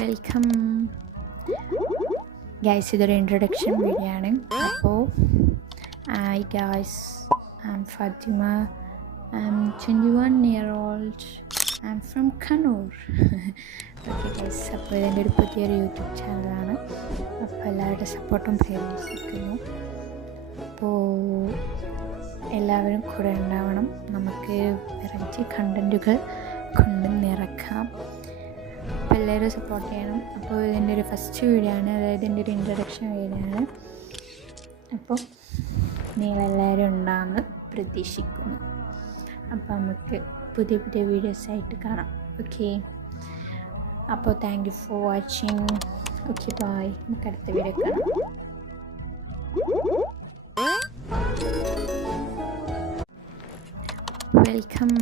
Welcome guys, ഇതൊരു introduction video ആണ്. അപ്പോൾ hi guys, I am Fathima, I am 21-year-old, I am from Kannur. Okay guys, അപ്പോൾ ഇതിൻ്റെ ഒരു പുതിയൊരു യൂട്യൂബ് ചാനലാണ്. അപ്പോൾ എല്ലാവരുടെ സപ്പോർട്ടും പ്രേരിപ്പിക്കുന്നു. അപ്പോൾ എല്ലാവരും കൂടെ ഉണ്ടാവണം. നമുക്ക് വെറൈറ്റി കണ്ടൻറ്റുകൾ കൊണ്ട് നിറക്കാം. അപ്പോൾ എല്ലാവരും സപ്പോർട്ട് ചെയ്യണം. അപ്പോൾ ഇതിൻ്റെ ഒരു ഫസ്റ്റ് വീഡിയോ ആണ്, അതായത് ഇതിൻ്റെ ഒരു ഇൻട്രൊഡക്ഷൻ വീഡിയോ ആണ്. അപ്പോൾ നിങ്ങളെല്ലാവരും ഉണ്ടാകുമെന്ന് പ്രതീക്ഷിക്കുന്നു. അപ്പോൾ നമുക്ക് പുതിയ പുതിയ വീഡിയോസായിട്ട് കാണാം. ഓക്കെ, അപ്പോൾ thank you for watching. Okay, bye. നമുക്ക് അടുത്ത വീഡിയോ കാണാം. വെൽക്കം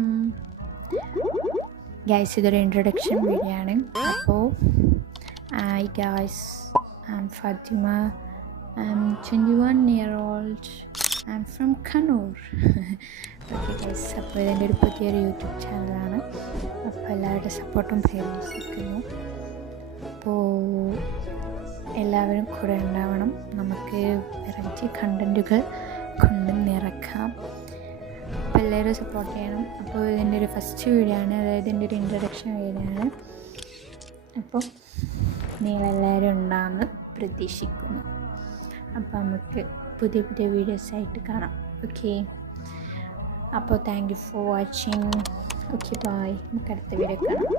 ഗൈസ്, ഇതൊരു ഇൻട്രൊഡക്ഷൻ വീഡിയോ ആണ്. അപ്പോൾ hi guys, I am Fathima, I am 21-year-old, I am from Kannur. Okay guys, അപ്പോൾ ഇതിൻ്റെ ഒരു പുതിയൊരു യൂട്യൂബ് ചാനലാണ്. അപ്പോൾ എല്ലാവരുടെ സപ്പോർട്ടും പ്രേരിപ്പിക്കുന്നു. അപ്പോൾ എല്ലാവരും കൂടെ ഉണ്ടാവണം. നമുക്ക് വെറൈറ്റി കണ്ടൻറ്റുകൾ കൊണ്ട് നിറക്കാം. അപ്പോൾ എല്ലാവരും സപ്പോർട്ട് ചെയ്യണം. അപ്പോൾ ഇതിൻ്റെ ഒരു ഫസ്റ്റ് വീഡിയോ ആണ്, അതായത് ഇതിൻ്റെ ഒരു ഇൻട്രൊഡക്ഷൻ വീഡിയോ ആണ്. അപ്പോൾ നിങ്ങളെല്ലാവരും ഉണ്ടാകുമെന്ന് പ്രതീക്ഷിക്കുന്നു. അപ്പോൾ നമുക്ക് പുതിയ പുതിയ വീഡിയോസായിട്ട് കാണാം. ഓക്കെ, അപ്പോൾ thank you for watching. Okay, bye. നമുക്ക് അടുത്ത വീഡിയോ കാണാം.